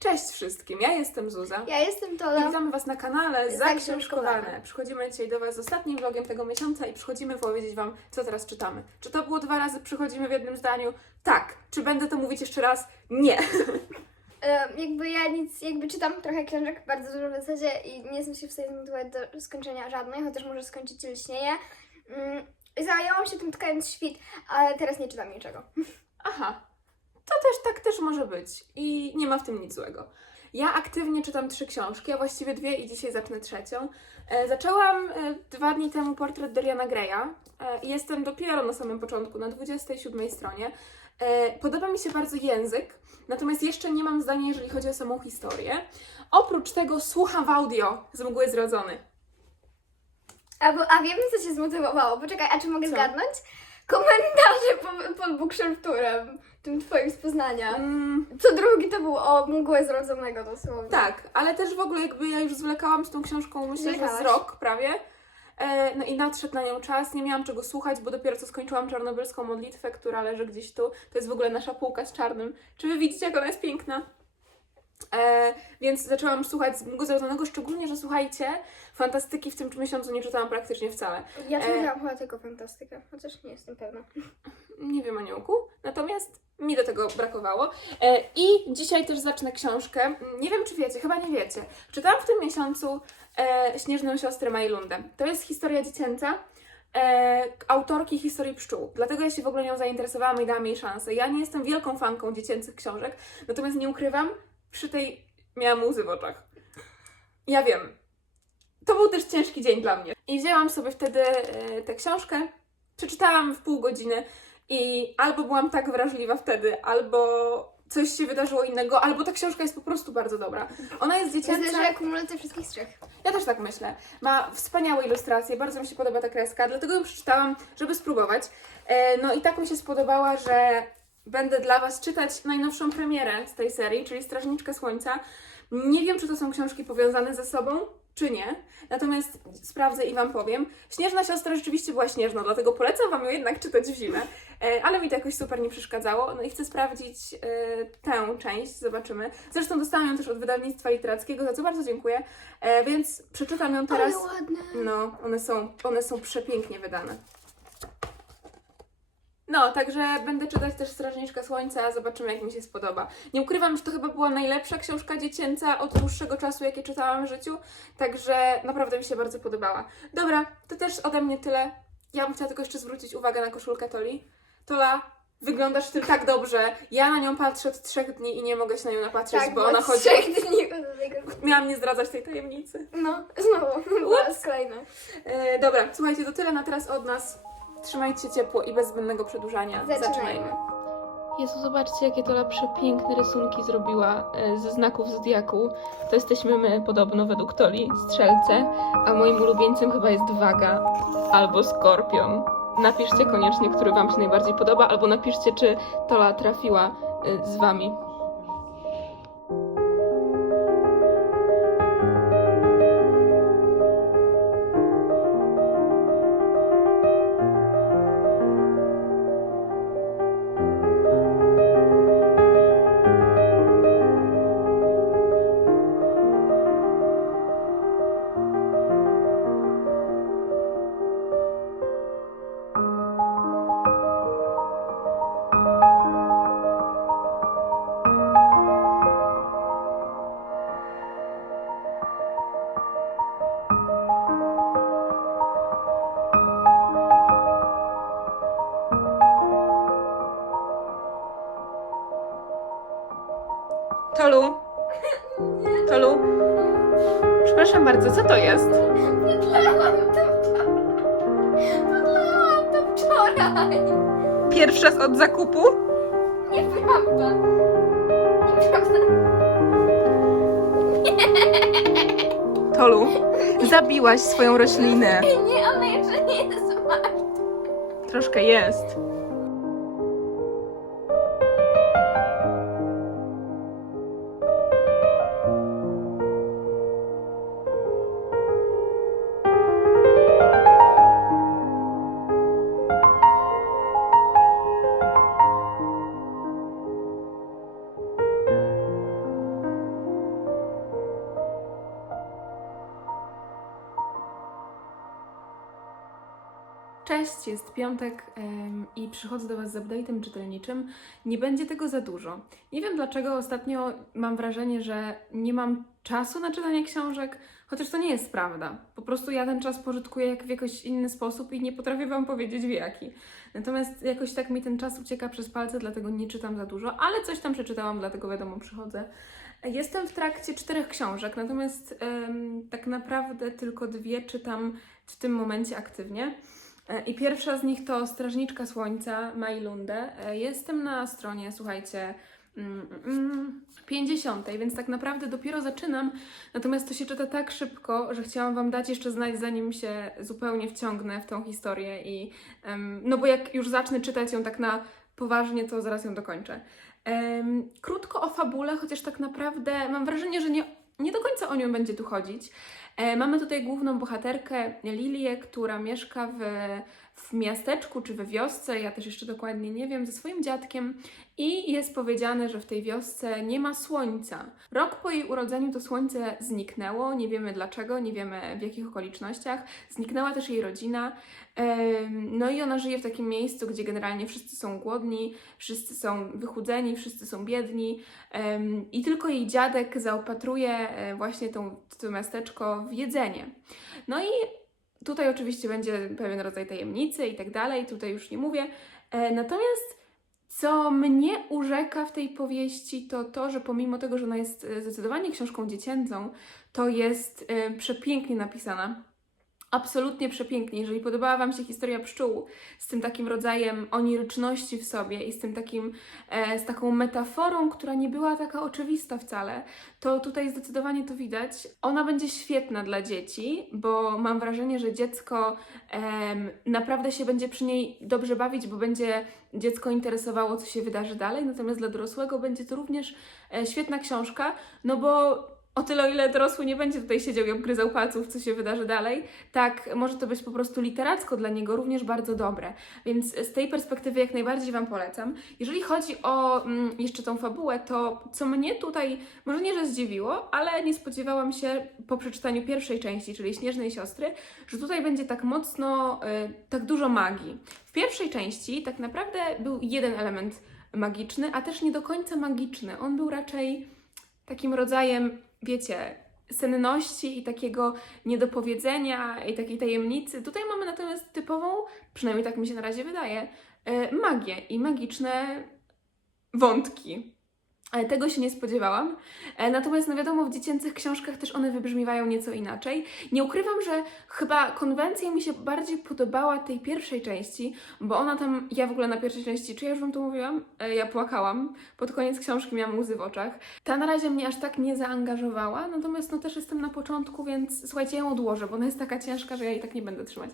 Cześć wszystkim, ja jestem Zuza. Ja jestem I Tola. witamy Was na kanale Zaksiążkowane. Przychodzimy dzisiaj do Was z ostatnim vlogiem tego miesiąca i przychodzimy powiedzieć Wam, co teraz czytamy. Czy to było dwa razy przychodzimy w jednym zdaniu? Tak. Czy będę to mówić jeszcze raz? Nie. E, jakby ja nic, jakby czytam trochę książek, bardzo dużo w zasadzie i nie jestem się w stanie zmotywować do skończenia żadnej, chociaż może skończyć Lśnieje. Mm, zajęłam się tym tkając świt, ale teraz nie czytam niczego. Aha. To też tak też może być i nie ma w tym nic złego. Ja aktywnie czytam trzy książki, a właściwie dwie i dzisiaj zacznę trzecią. E, zaczęłam e, dwa dni temu portret Doriana Greya e, i jestem dopiero na samym początku, na 27 stronie. E, podoba mi się bardzo język, natomiast jeszcze nie mam zdania, jeżeli chodzi o samą historię. Oprócz tego słucham w audio z Mgły Zrodzony. A, bo, a wiemy, co cię zmotywowało. Poczekaj, a czy mogę Co? zgadnąć? Komentarze po, pod bookshelf-turem, tym twoim z Poznania. Mm, Co drugi to był o mgłę zrodzonego dosłownie. Tak, ale też w ogóle jakby ja już zwlekałam z tą książką myślę, że z rok prawie. E, no i nadszedł na nią czas, nie miałam czego słuchać, bo dopiero co skończyłam czarnobylską modlitwę, która leży gdzieś tu. To jest w ogóle nasza półka z czarnym. Czy wy widzicie, jak ona jest piękna? E, więc zaczęłam słuchać z Mgły Zrodzonego, szczególnie, że słuchajcie, fantastyki w tym miesiącu nie czytałam praktycznie wcale. Ja E. czytałam chyba tylko fantastykę, chociaż nie jestem pewna. Nie wiem aniołku, natomiast mi do tego brakowało. E, I dzisiaj też zacznę książkę. Nie wiem, czy wiecie, chyba nie wiecie. Czytałam w tym miesiącu e, Śnieżną siostrę Majlundę. To jest historia dziecięca e, autorki historii pszczół. Dlatego ja się w ogóle nią zainteresowałam i dałam jej szansę. Ja nie jestem wielką fanką dziecięcych książek, natomiast nie ukrywam, przy tej miałam łzy w oczach. Ja wiem. To był też ciężki dzień dla mnie. I wzięłam sobie wtedy e, tę książkę, przeczytałam w pół godziny i albo byłam tak wrażliwa wtedy, albo coś się wydarzyło innego, albo ta książka jest po prostu bardzo dobra. Ona jest Myślę, dziecięca. że akumulacja wszystkich trzech. Ja też tak myślę. Ma wspaniałe ilustracje, bardzo mi się podoba ta kreska, dlatego ją przeczytałam, żeby spróbować. E, No i tak mi się spodobała, że będę dla Was czytać najnowszą premierę z tej serii, czyli Strażniczka Słońca. Nie wiem, czy to są książki powiązane ze sobą, czy nie, natomiast sprawdzę i Wam powiem. Śnieżna siostra rzeczywiście była śnieżna, dlatego polecam Wam ją jednak czytać w zimę, e, ale mi to jakoś super nie przeszkadzało. No i chcę sprawdzić e, tę część, zobaczymy. Zresztą dostałam ją też od wydawnictwa literackiego, za co bardzo dziękuję, e, więc przeczytam ją teraz. Ale ładne. No, one są, one są przepięknie wydane. No, także będę czytać też Strażniczka Słońca, zobaczymy jak mi się spodoba. Nie ukrywam, że to chyba była najlepsza książka dziecięca od dłuższego czasu, jakie czytałam w życiu, także naprawdę mi się bardzo podobała. Dobra, to też ode mnie tyle. Ja bym chciała tylko jeszcze zwrócić uwagę na koszulkę Toli. Tola, wyglądasz w tym tak dobrze. Ja na nią patrzę od trzech dni i nie mogę się na nią napatrzeć, Tak, bo ona od chodzi... trzech dni. Miałam nie zdradzać tej tajemnicy. No, znowu. Po raz kolejny. E, dobra, słuchajcie, to tyle na teraz od nas. Trzymajcie się ciepło i bez zbędnego przedłużania. Zaczynajmy. Jezu, zobaczcie, jakie Tola przepiękne rysunki zrobiła e, ze znaków Zodiaku. To jesteśmy my, podobno według Toli, strzelce, a moim ulubieńcem chyba jest waga albo skorpion. Napiszcie koniecznie, który Wam się najbardziej podoba, albo napiszcie, czy Tola trafiła e, z Wami. Bardzo, co to jest? Podlałam to wczoraj. Pierwszy raz od zakupu? Nieprawda. Nieprawda. Tolu, zabiłaś swoją roślinę. Nie, ona jeszcze nie jest martwa. Troszkę jest. Piątek i przychodzę do Was z update'em czytelniczym. Nie będzie tego za dużo. Nie wiem dlaczego ostatnio mam wrażenie, że nie mam czasu na czytanie książek, chociaż to nie jest prawda. Po prostu ja ten czas pożytkuję jak w jakiś inny sposób i nie potrafię Wam powiedzieć w jaki. Natomiast jakoś tak mi ten czas ucieka przez palce, dlatego nie czytam za dużo, ale coś tam przeczytałam, dlatego wiadomo, przychodzę. Jestem w trakcie czterech książek, natomiast tak naprawdę tylko dwie czytam w tym momencie aktywnie. E, I pierwsza z nich to Strażniczka Słońca Mai Lunde. E, Jestem na stronie, słuchajcie, mm, mm, 50, więc tak naprawdę dopiero zaczynam. Natomiast to się czyta tak szybko, że chciałam Wam dać jeszcze znać, zanim się zupełnie wciągnę w tą historię. I, no bo jak już zacznę czytać ją tak na poważnie, to zaraz ją dokończę. Krótko o fabule, chociaż tak naprawdę mam wrażenie, że nie, nie do końca o nią będzie tu chodzić. E, mamy tutaj główną bohaterkę Lilię, która mieszka w, w miasteczku czy we wiosce, ja też jeszcze dokładnie nie wiem, ze swoim dziadkiem i jest powiedziane, że w tej wiosce nie ma słońca. Rok po jej urodzeniu to słońce zniknęło, nie wiemy dlaczego, nie wiemy w jakich okolicznościach. Zniknęła też jej rodzina. No i ona żyje w takim miejscu, gdzie generalnie wszyscy są głodni, wszyscy są wychudzeni, wszyscy są biedni i tylko jej dziadek zaopatruje e, właśnie tą, to miasteczko w jedzenie. No i tutaj oczywiście będzie pewien rodzaj tajemnicy i tak dalej, tutaj już nie mówię. E, Natomiast co mnie urzeka w tej powieści, to to, że pomimo tego, że ona jest e, zdecydowanie książką dziecięcą, to jest przepięknie napisana. Absolutnie przepięknie. Jeżeli podobała Wam się historia pszczół z tym takim rodzajem oniryczności w sobie i z tym takim, e, z taką metaforą, która nie była taka oczywista wcale, to tutaj zdecydowanie to widać. Ona będzie świetna dla dzieci, bo mam wrażenie, że dziecko naprawdę się będzie przy niej dobrze bawić, bo będzie dziecko interesowało, co się wydarzy dalej. Natomiast dla dorosłego będzie to również e, świetna książka, no bo o tyle, o ile dorosły nie będzie tutaj siedział i obgryzał palców, co się wydarzy dalej, tak może to być po prostu literacko dla niego również bardzo dobre. Więc z tej perspektywy jak najbardziej Wam polecam. Jeżeli chodzi o mm, jeszcze tą fabułę, to co mnie tutaj może nie, że zdziwiło, ale nie spodziewałam się po przeczytaniu pierwszej części, czyli Śnieżnej Siostry, że tutaj będzie tak mocno, y, tak dużo magii. W pierwszej części tak naprawdę był jeden element magiczny, a też nie do końca magiczny. On był raczej takim rodzajem, wiecie, senności i takiego niedopowiedzenia i takiej tajemnicy. Tutaj mamy natomiast typową, przynajmniej tak mi się na razie wydaje, e, magię i magiczne wątki. Tego się nie spodziewałam. E, Natomiast, no wiadomo, w dziecięcych książkach też one wybrzmiewają nieco inaczej. Nie ukrywam, że chyba konwencja mi się bardziej podobała tej pierwszej części, bo ona tam, ja w ogóle na pierwszej części, czy ja już Wam to mówiłam? E, Ja płakałam. Pod koniec książki miałam łzy w oczach. Ta na razie mnie aż tak nie zaangażowała, natomiast no też jestem na początku, więc słuchajcie, ją odłożę, bo ona jest taka ciężka, że ja jej tak nie będę trzymać.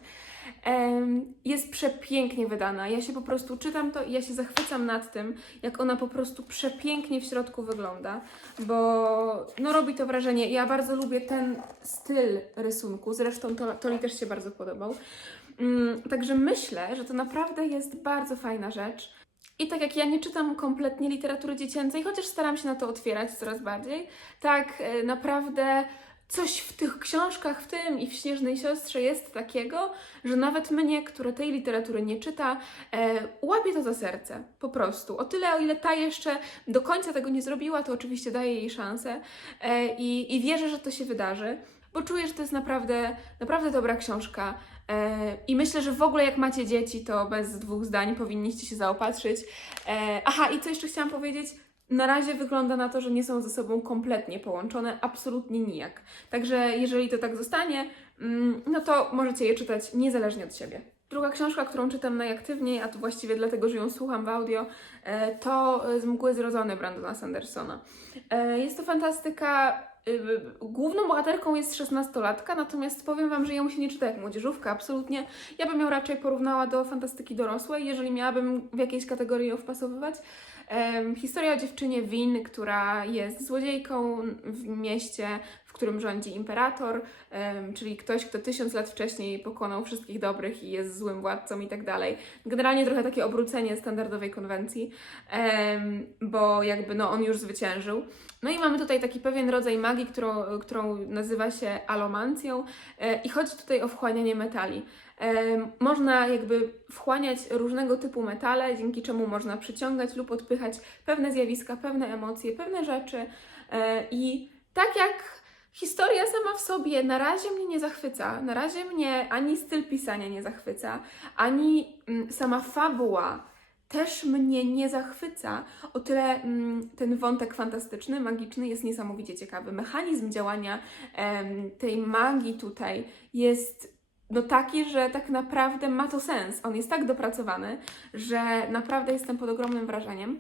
Jest przepięknie wydana. Ja się po prostu czytam to i ja się zachwycam nad tym, jak ona po prostu przepięknie w środku wygląda, bo no robi to wrażenie. Ja bardzo lubię ten styl rysunku, zresztą to, to mi też się bardzo podobał. Mm, Także myślę, że to naprawdę jest bardzo fajna rzecz. I tak jak ja nie czytam kompletnie literatury dziecięcej, chociaż staram się na to otwierać coraz bardziej, tak e, naprawdę coś w tych książkach, w tym i w Śnieżnej Siostrze jest takiego, że nawet mnie, które tej literatury nie czyta, e, łapie to za serce. Po prostu. O tyle, o ile ta jeszcze do końca tego nie zrobiła, to oczywiście daję jej szansę e, i, i wierzę, że to się wydarzy, bo czuję, że to jest naprawdę, naprawdę dobra książka. E, I myślę, że w ogóle jak macie dzieci, to bez dwóch zdań powinniście się zaopatrzyć. E, aha, i co jeszcze chciałam powiedzieć? Na razie wygląda na to, że nie są ze sobą kompletnie połączone, absolutnie nijak. Także jeżeli to tak zostanie, mm, no to możecie je czytać niezależnie od siebie. Druga książka, którą czytam najaktywniej, a to właściwie dlatego, że ją słucham w audio, e, to Z mgły zrodzone Brandona Sandersona. E, Jest to fantastyka. y, Główną bohaterką jest 16-latka, natomiast powiem Wam, że ją się nie czyta jak młodzieżówka, absolutnie. Ja bym ją raczej porównała do fantastyki dorosłej, jeżeli miałabym w jakiejś kategorii ją wpasowywać. Historia o dziewczynie Win, która jest złodziejką w mieście, w którym rządzi imperator, czyli ktoś, kto tysiąc lat wcześniej pokonał wszystkich dobrych i jest złym władcą i tak dalej. Generalnie trochę takie obrócenie standardowej konwencji, bo jakby no on już zwyciężył. No i mamy tutaj taki pewien rodzaj magii, którą, którą nazywa się alomancją e, i chodzi tutaj o wchłanianie metali. Można jakby wchłaniać różnego typu metale, dzięki czemu można przyciągać lub odpychać pewne zjawiska, pewne emocje, pewne rzeczy E, i tak jak historia sama w sobie na razie mnie nie zachwyca, na razie mnie ani styl pisania nie zachwyca, ani mm, sama fabuła też mnie nie zachwyca. O tyle mm, ten wątek fantastyczny, magiczny jest niesamowicie ciekawy. Mechanizm działania tej magii tutaj jest no taki, że tak naprawdę ma to sens. On jest tak dopracowany, że naprawdę jestem pod ogromnym wrażeniem.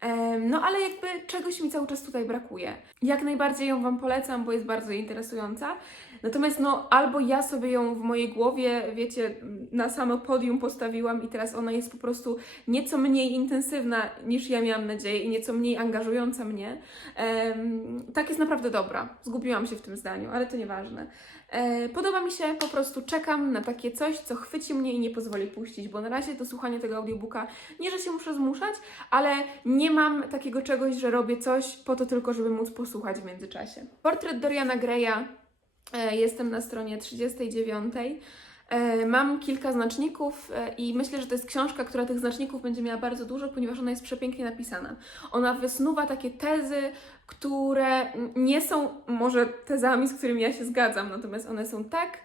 Em, No ale jakby czegoś mi cały czas tutaj brakuje. Jak najbardziej ją Wam polecam, bo jest bardzo interesująca. Natomiast no albo ja sobie ją w mojej głowie, wiecie, na samo podium postawiłam i teraz ona jest po prostu nieco mniej intensywna niż ja miałam nadzieję i nieco mniej angażująca mnie. Em, tak jest naprawdę dobra. Zgubiłam się w tym zdaniu, ale to nieważne. E, podoba mi się, po prostu czekam na takie coś, co chwyci mnie i nie pozwoli puścić, bo na razie to słuchanie tego audiobooka, nie że się muszę zmuszać, ale nie mam takiego czegoś, że robię coś po to tylko, żeby móc posłuchać w międzyczasie. Portret Doriana Greya, e, jestem na stronie 39. E, Mam kilka znaczników e, i myślę, że to jest książka, która tych znaczników będzie miała bardzo dużo, ponieważ ona jest przepięknie napisana. Ona wysnuwa takie tezy, które nie są może tezami, z którymi ja się zgadzam, natomiast one są tak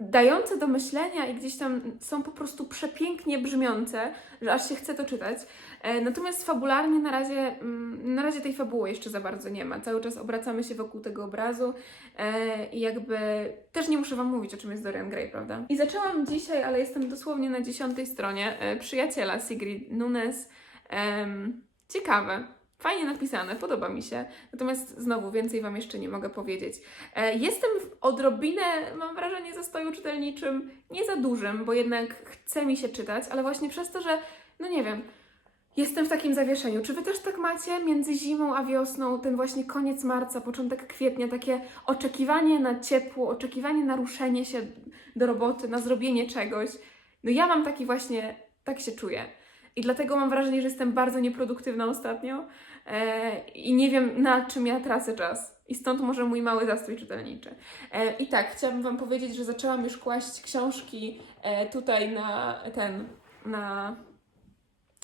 dające do myślenia i gdzieś tam są po prostu przepięknie brzmiące, że aż się chce to czytać. E, natomiast fabularnie na razie, mm, na razie tej fabuły jeszcze za bardzo nie ma. Cały czas obracamy się wokół tego obrazu e, i jakby też nie muszę Wam mówić, o czym jest Dorian Gray, prawda? I zaczęłam dzisiaj, ale jestem dosłownie na dziesiątej stronie, e, przyjaciela Sigrid Nunes. Ciekawe. Fajnie napisane, podoba mi się. Natomiast znowu więcej Wam jeszcze nie mogę powiedzieć. E, Jestem w odrobinę, mam wrażenie, zastoju czytelniczym, nie za dużym, bo jednak chce mi się czytać, ale właśnie przez to, że, no nie wiem, jestem w takim zawieszeniu. Czy Wy też tak macie między zimą a wiosną, ten właśnie koniec marca, początek kwietnia, takie oczekiwanie na ciepło, oczekiwanie na ruszenie się do roboty, na zrobienie czegoś? No ja mam taki właśnie, tak się czuję. I dlatego mam wrażenie, że jestem bardzo nieproduktywna ostatnio e, i nie wiem, na czym ja tracę czas. I stąd może mój mały zastój czytelniczy. E, I tak, chciałabym Wam powiedzieć, że zaczęłam już kłaść książki e, tutaj na ten, na,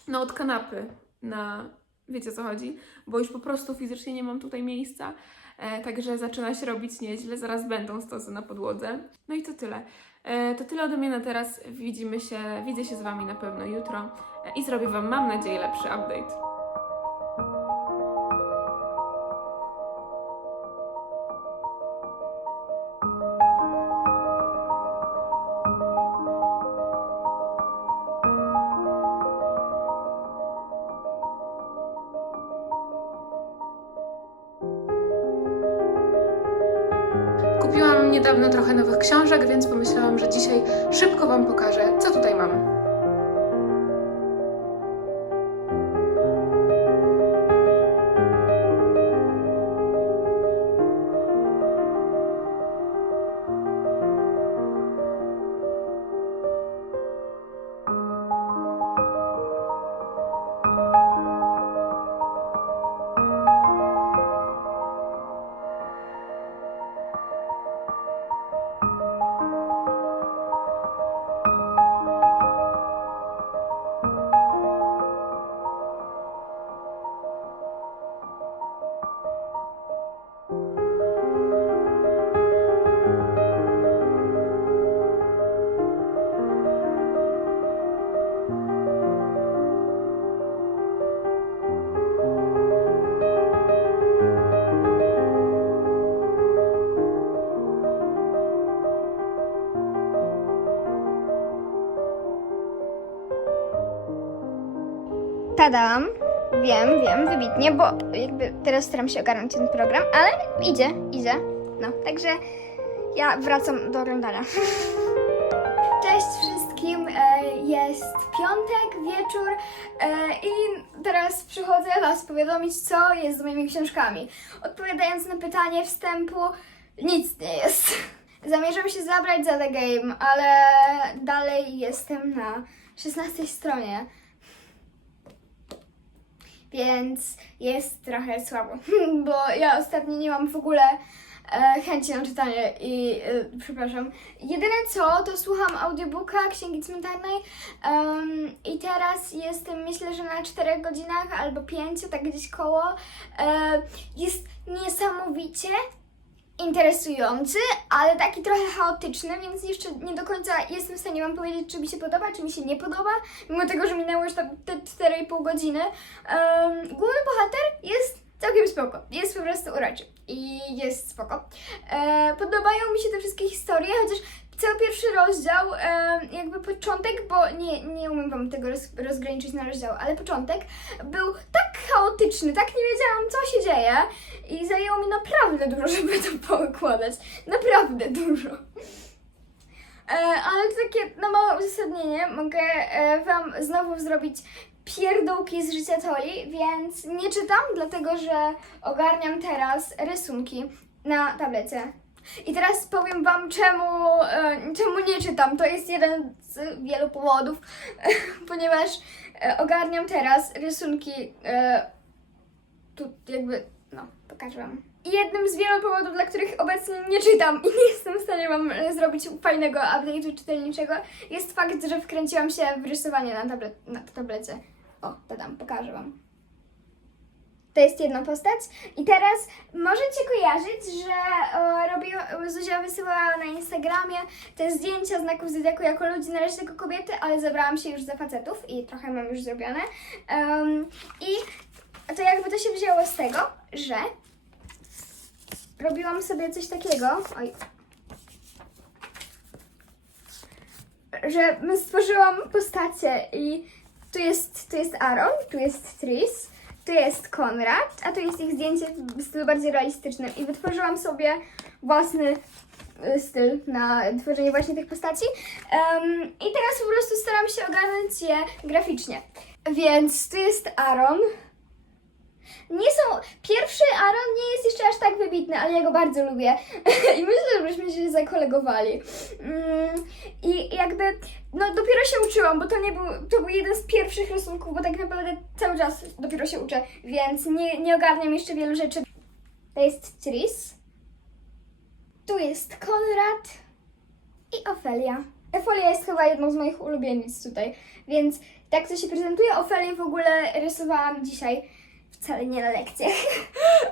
no od kanapy, na, wiecie o co chodzi, bo już po prostu fizycznie nie mam tutaj miejsca. E, także zaczyna się robić nieźle, zaraz będą stosy na podłodze. No i to tyle. E, to tyle ode mnie na teraz. Widzimy się, widzę się z Wami na pewno jutro e, i zrobię Wam, mam nadzieję, lepszy update. Niedawno trochę nowych książek, więc pomyślałam, że dzisiaj szybko Wam pokażę, co tutaj mam. Tadam. Wiem, wiem, wybitnie, bo jakby teraz staram się ogarnąć ten program, ale idzie, idzie. No, także ja wracam do oglądania. Cześć wszystkim, e, jest piątek, wieczór e, i teraz przychodzę Was powiadomić, co jest z moimi książkami. Odpowiadając na pytanie wstępu, nic nie jest. Zamierzam się zabrać za The Game, ale dalej jestem na 16 stronie. Więc jest trochę słabo, bo ja ostatnio nie mam w ogóle e, chęci na czytanie i e, przepraszam. Jedyne co, to słucham audiobooka Księgi Cmentarnej em, i teraz jestem myślę, że na 4 godzinach albo 5, tak gdzieś koło. E, jest niesamowicie interesujący, ale taki trochę chaotyczny, więc jeszcze nie do końca jestem w stanie Wam powiedzieć, czy mi się podoba, czy mi się nie podoba, mimo tego, że minęło już tam te 4,5 godziny. Um, główny bohater jest całkiem spoko, jest po prostu uroczy i jest spoko. E, podobają mi się te wszystkie historie, chociaż cały pierwszy rozdział, e, jakby początek, bo nie, nie umiem Wam tego roz, rozgraniczyć na rozdział, ale początek był tak chaotyczny, tak nie wiedziałam, co się dzieje i zajęło mi naprawdę dużo, żeby to poukładać. Naprawdę dużo. E, ale to takie na małe uzasadnienie mogę e, Wam znowu zrobić pierdółki z życia Toli, więc nie czytam, dlatego że ogarniam teraz rysunki na tablecie. I teraz powiem Wam, czemu, e, czemu nie czytam. To jest jeden z wielu powodów, ponieważ e, ogarniam teraz rysunki e, tu jakby, no, pokażę Wam. I jednym z wielu powodów, dla których obecnie nie czytam i nie jestem w stanie Wam zrobić fajnego update'u czytelniczego, jest fakt, że wkręciłam się w rysowanie na, tablet, na tablecie. O, dodam, pokażę Wam. To jest jedna postać. I teraz możecie kojarzyć, że e, robiła, Zuzia wysyłała na Instagramie te zdjęcia znaków zodiaku jako ludzi, na razie tylko kobiety, ale zabrałam się już za facetów i trochę mam już zrobione. Em, I to jakby to się wzięło z tego, że robiłam sobie coś takiego. Oj. Że stworzyłam postacie i tu jest, tu jest Aaron, tu jest Tris, tu jest Konrad, a tu jest ich zdjęcie w stylu bardziej realistycznym i wytworzyłam sobie własny y, styl na tworzenie właśnie tych postaci. Em, I teraz po prostu staram się ogarnąć je graficznie. Więc tu jest Aaron. Nie są. Pierwszy Aaron nie jest jeszcze aż tak wybitny, ale ja go bardzo lubię. I myślę, że byśmy się zakolegowali. Mm, I jakby. No dopiero się uczyłam, bo to nie był. To był jeden z pierwszych rysunków, bo tak naprawdę cały czas dopiero się uczę, więc nie, nie ogarniam jeszcze wielu rzeczy. To jest Tris. Tu jest Konrad i Ofelia. Ofelia jest chyba jedną z moich ulubienic tutaj, więc tak to się prezentuje. Ofelię w ogóle rysowałam dzisiaj, wcale nie na lekcjach.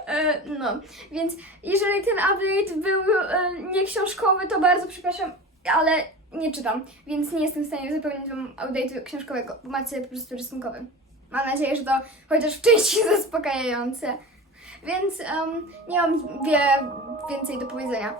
E, no, więc jeżeli ten update był e, nie książkowy, to bardzo przepraszam, ale nie czytam, więc nie jestem w stanie uzupełnić wam update'u książkowego, bo macie po prostu rysunkowy. Mam nadzieję, że to chociaż w części zaspokajające. Więc em, nie mam wiele więcej do powiedzenia.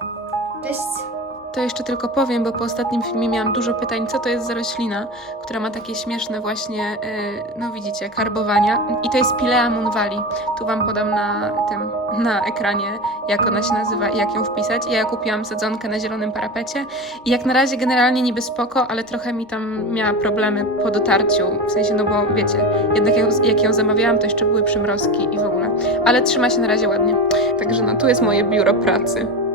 Cześć! To jeszcze tylko powiem, bo po ostatnim filmie miałam dużo pytań, co to jest za roślina, która ma takie śmieszne właśnie, yy, no widzicie, karbowania. I to jest Pilea munvali. Tu Wam podam na tym, na ekranie, jak ona się nazywa i jak ją wpisać. Ja kupiłam sadzonkę na zielonym parapecie i jak na razie generalnie niby spoko, ale trochę mi tam miała problemy po dotarciu. W sensie, no bo wiecie, jednak jak, jak ją zamawiałam, to jeszcze były przymrozki i w ogóle. Ale trzyma się na razie ładnie. Także no, tu jest moje biuro pracy.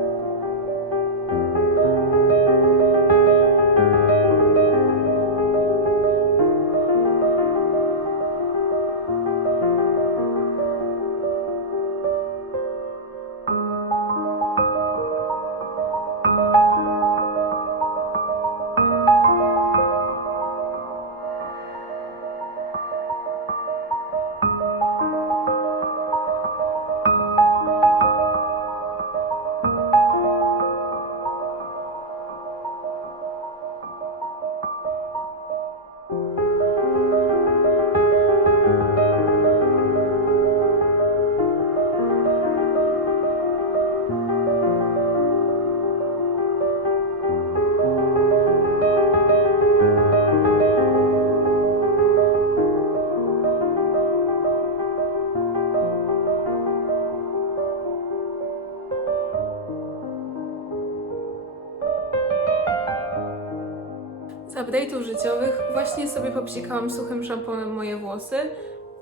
Właśnie sobie popsikałam suchym szamponem moje włosy.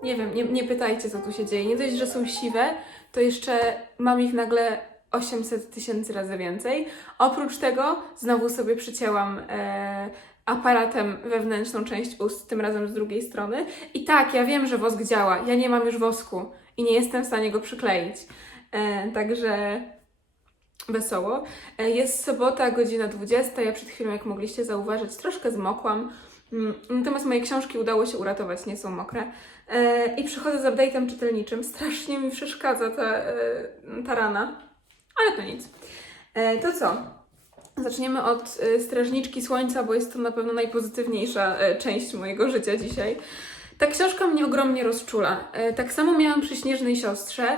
Nie wiem, nie, nie pytajcie co tu się dzieje. Nie dość, że są siwe, to jeszcze mam ich nagle 800 tysięcy razy więcej. Oprócz tego znowu sobie przycięłam e, aparatem wewnętrzną część ust, tym razem z drugiej strony. I tak, ja wiem, że wosk działa. Ja nie mam już wosku i nie jestem w stanie go przykleić. E, także wesoło. E, Jest sobota, godzina 20. Ja przed chwilą, jak mogliście zauważyć, troszkę zmokłam. Mm, Natomiast moje książki udało się uratować, nie są mokre. E, I przychodzę z update'em czytelniczym. Strasznie mi przeszkadza ta, e, ta rana, ale to nic. To co? Zaczniemy od Strażniczki Słońca, bo jest to na pewno najpozytywniejsza część mojego życia dzisiaj. Ta książka mnie ogromnie rozczula. Tak samo miałam przy Śnieżnej Siostrze,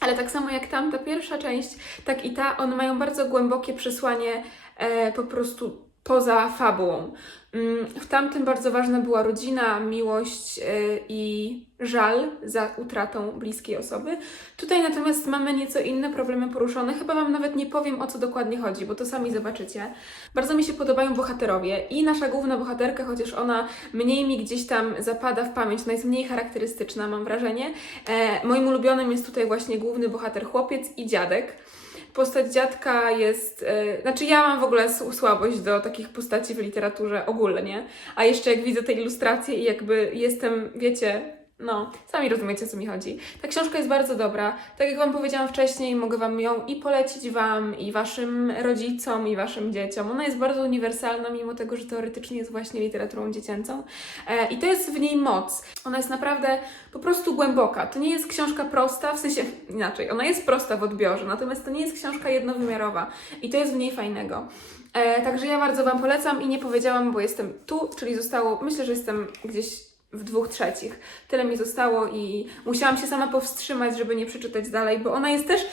ale tak samo jak tamta pierwsza część, tak i ta, one mają bardzo głębokie przesłanie e, po prostu poza fabułą. Mm, W tamtym bardzo ważna była rodzina, miłość e, i żal za utratą bliskiej osoby. Tutaj natomiast mamy nieco inne problemy poruszone. Chyba Wam nawet nie powiem o co dokładnie chodzi, bo to sami zobaczycie. Bardzo mi się podobają bohaterowie i nasza główna bohaterka, chociaż ona mniej mi gdzieś tam zapada w pamięć, ona jest mniej charakterystyczna, mam wrażenie. E, moim ulubionym jest tutaj właśnie główny bohater chłopiec i dziadek. Postać dziadka jest. E, znaczy, ja mam w ogóle słabość do takich postaci w literaturze ogólnie. A jeszcze jak widzę te ilustracje i jakby jestem, wiecie. No, sami rozumiecie, o co mi chodzi. Ta książka jest bardzo dobra. Tak jak Wam powiedziałam wcześniej, mogę Wam ją i polecić Wam, i Waszym rodzicom, i Waszym dzieciom. Ona jest bardzo uniwersalna, mimo tego, że teoretycznie jest właśnie literaturą dziecięcą. E, I to jest w niej moc. Ona jest naprawdę po prostu głęboka. To nie jest książka prosta, w sensie inaczej, ona jest prosta w odbiorze, natomiast to nie jest książka jednowymiarowa i to jest w niej fajnego. E, także ja bardzo Wam polecam i nie powiedziałam, bo jestem tu, czyli zostało, myślę, że jestem gdzieś w dwóch trzecich. Tyle mi zostało i musiałam się sama powstrzymać, żeby nie przeczytać dalej, bo ona jest też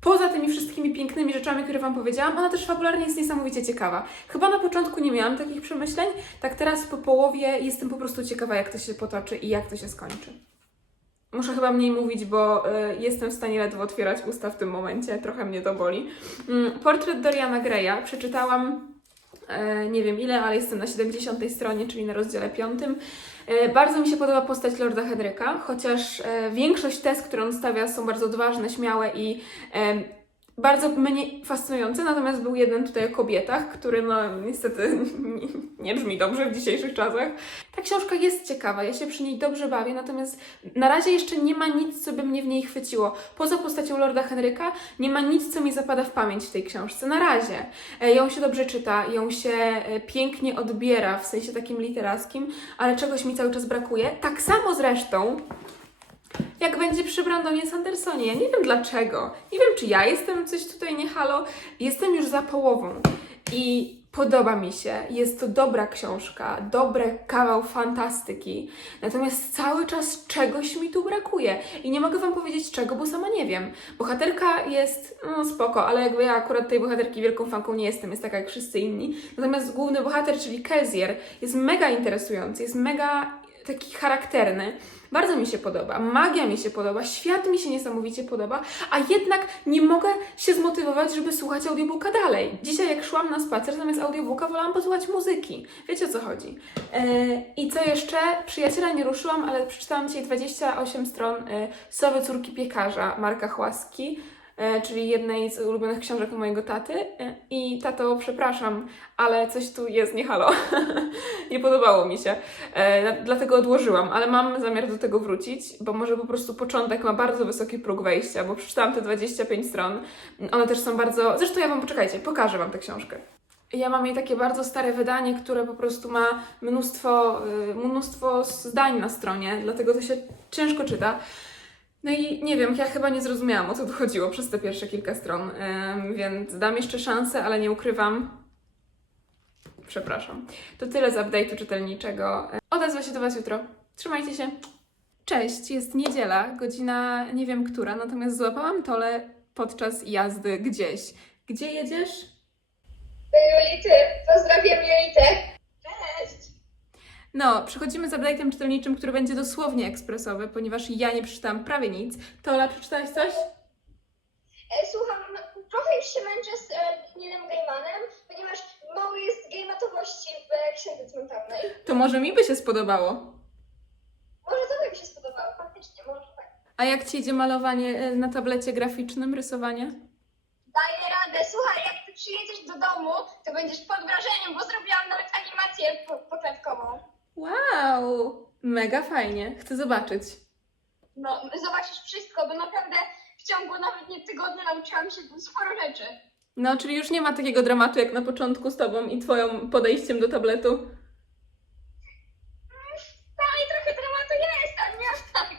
poza tymi wszystkimi pięknymi rzeczami, które Wam powiedziałam, ona też fabularnie jest niesamowicie ciekawa. Chyba na początku nie miałam takich przemyśleń, tak teraz po połowie jestem po prostu ciekawa, jak to się potoczy i jak to się skończy. Muszę chyba mniej mówić, bo y, jestem w stanie ledwo otwierać usta w tym momencie, trochę mnie to boli. Mm, portret Doriana Greya przeczytałam nie wiem ile, ale jestem na 70 stronie, czyli na rozdziale 5. E, Bardzo mi się podoba postać Lorda Henryka, chociaż e, większość tez, które on stawia, są bardzo odważne, śmiałe i e, bardzo mnie fascynujące, natomiast był jeden tutaj o kobietach, który no niestety nie, nie brzmi dobrze w dzisiejszych czasach. Ta książka jest ciekawa, ja się przy niej dobrze bawię, natomiast na razie jeszcze nie ma nic, co by mnie w niej chwyciło. Poza postacią Lorda Henryka nie ma nic, co mi zapada w pamięć w tej książce. Na razie. E, Ją się dobrze czyta, ją się e, pięknie odbiera w sensie takim literackim, ale czegoś mi cały czas brakuje. Tak samo zresztą jak będzie przy Brandonie Sandersonie. Ja nie wiem dlaczego. Nie wiem, czy ja jestem coś tutaj nie halo. Jestem już za połową i podoba mi się. Jest to dobra książka, dobry kawał fantastyki. Natomiast cały czas czegoś mi tu brakuje i nie mogę Wam powiedzieć czego, bo sama nie wiem. Bohaterka jest no, spoko, ale jakby ja akurat tej bohaterki wielką fanką nie jestem, jest taka jak wszyscy inni. Natomiast główny bohater, czyli Kelsier, jest mega interesujący, jest mega taki charakterny. Bardzo mi się podoba, magia mi się podoba, świat mi się niesamowicie podoba, a jednak nie mogę się zmotywować, żeby słuchać audiobooka dalej. Dzisiaj jak szłam na spacer, zamiast audiobooka wolałam posłuchać muzyki. Wiecie o co chodzi. E, I co jeszcze? Przyjaciela nie ruszyłam, ale przeczytałam dzisiaj 28 stron e, Sowy córki piekarza Marka Chłaski, czyli jednej z ulubionych książek mojego taty. E, I tato, przepraszam, ale coś tu jest nie halo. nie podobało mi się. E, dlatego odłożyłam, ale mam zamiar do tego wrócić, bo może po prostu początek ma bardzo wysoki próg wejścia, bo przeczytałam te 25 stron. One też są bardzo. Zresztą ja Wam poczekajcie, pokażę Wam tę książkę. Ja mam jej takie bardzo stare wydanie, które po prostu ma mnóstwo, y, mnóstwo zdań na stronie, dlatego to się ciężko czyta. No i nie wiem, ja chyba nie zrozumiałam o co tu chodziło przez te pierwsze kilka stron, więc dam jeszcze szansę, ale nie ukrywam. Przepraszam. To tyle z update'u czytelniczego. Odezwę się do Was jutro. Trzymajcie się. Cześć, jest niedziela, godzina nie wiem która, natomiast złapałam tole podczas jazdy gdzieś. Gdzie jedziesz? Do Julity. Pozdrawiam Julitę. No, przechodzimy z update'em czytelniczym, który będzie dosłownie ekspresowy, ponieważ ja nie przeczytałam prawie nic. Tola, przeczytałaś coś? E, Słucham, trochę już się męczę z e, Nilem Gaimanem, ponieważ mało jest gejmatowości w księdze cmentarnej. To może mi by się spodobało. Może to by mi się spodobało, faktycznie, może tak. A jak Ci idzie malowanie e, na tablecie graficznym, rysowanie? Daję radę. Słuchaj, jak ty przyjedziesz do domu, to będziesz pod wrażeniem, bo zrobiłam nawet animację po- poklatkową. Wow! Mega fajnie. Chcę zobaczyć. No, zobaczysz wszystko, bo naprawdę w ciągu nawet nie tygodnia nauczyłam się sporo rzeczy. No, czyli już nie ma takiego dramatu jak na początku z tobą i twoją podejściem do tabletu. Dalej trochę dramatu jest, ale nie aż tak. E,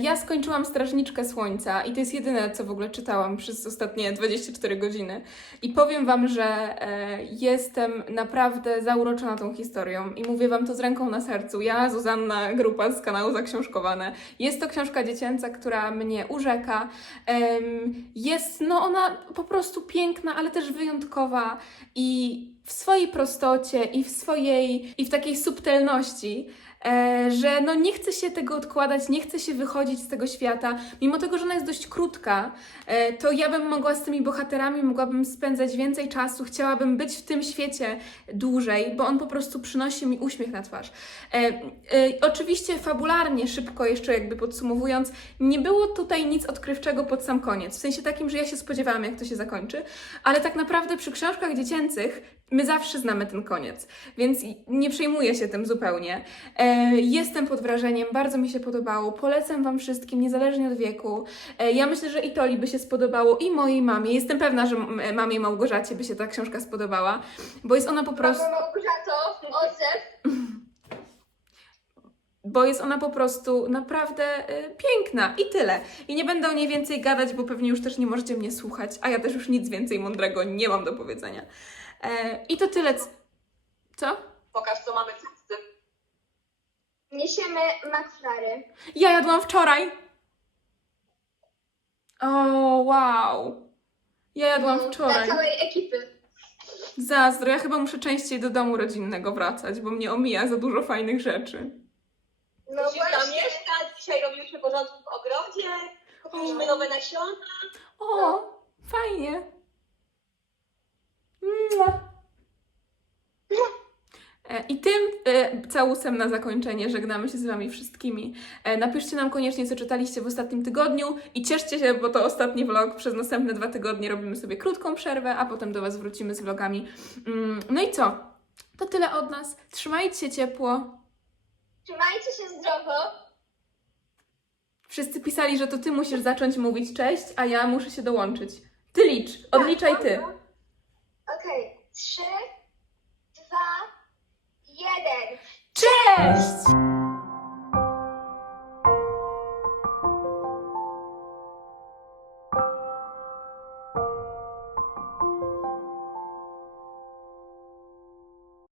ja skończyłam Strażniczkę Słońca i to jest jedyne, co w ogóle czytałam przez ostatnie 24 godziny. I powiem Wam, że e, jestem naprawdę zauroczona tą historią i mówię Wam to z ręką na sercu. Ja, Zuzanna Grupa z kanału Zaksiążkowane. Jest to książka dziecięca, która mnie urzeka. Jest, no ona po prostu piękna, ale też wyjątkowa i w swojej prostocie i w swojej, i w takiej subtelności e, że no nie chce się tego odkładać, nie chce się wychodzić z tego świata. Mimo tego, że ona jest dość krótka, e, to ja bym mogła z tymi bohaterami, mogłabym spędzać więcej czasu, chciałabym być w tym świecie dłużej, bo on po prostu przynosi mi uśmiech na twarz. E, e, oczywiście fabularnie, szybko jeszcze jakby podsumowując, nie było tutaj nic odkrywczego pod sam koniec, w sensie takim, że ja się spodziewałam, jak to się zakończy, ale tak naprawdę przy książkach dziecięcych my zawsze znamy ten koniec, więc nie przejmuję się tym zupełnie. E, Jestem pod wrażeniem, bardzo mi się podobało. Polecam Wam wszystkim, niezależnie od wieku. E, Ja myślę, że i Toli by się spodobało, i mojej mamie. Jestem pewna, że mamie Małgorzacie by się ta książka spodobała, bo jest ona po prostu. Mamo Małgorzato, odzew. Bo jest ona po prostu naprawdę y, piękna i tyle. I nie będę o niej więcej gadać, bo pewnie już też nie możecie mnie słuchać, a ja też już nic więcej mądrego nie mam do powiedzenia. E, I to tyle. c- Co? Pokaż, co mamy w tym. Niesiemy McFlary. Ja jadłam wczoraj. O, wow. Ja jadłam Dla wczoraj. całej ekipy. Zazdro, ja chyba muszę częściej do domu rodzinnego wracać, bo mnie omija za dużo fajnych rzeczy. No Musimy tam właśnie. mieszkać. Dzisiaj robiliśmy porządki w ogrodzie. Kupiliśmy nowe nasiona. O, fajnie. Mua. E, I tym e, całusem na zakończenie żegnamy się z Wami wszystkimi. E, napiszcie nam koniecznie, co czytaliście w ostatnim tygodniu i cieszcie się, bo to ostatni vlog. Przez następne dwa tygodnie robimy sobie krótką przerwę, a potem do Was wrócimy z vlogami. Mm, no i co? To tyle od nas. Trzymajcie się ciepło. Trzymajcie się zdrowo. Wszyscy pisali, że to Ty musisz zacząć mówić cześć, a ja muszę się dołączyć. Ty licz, odliczaj Ty. Okej. Trzy, dwa, jeden. Cześć!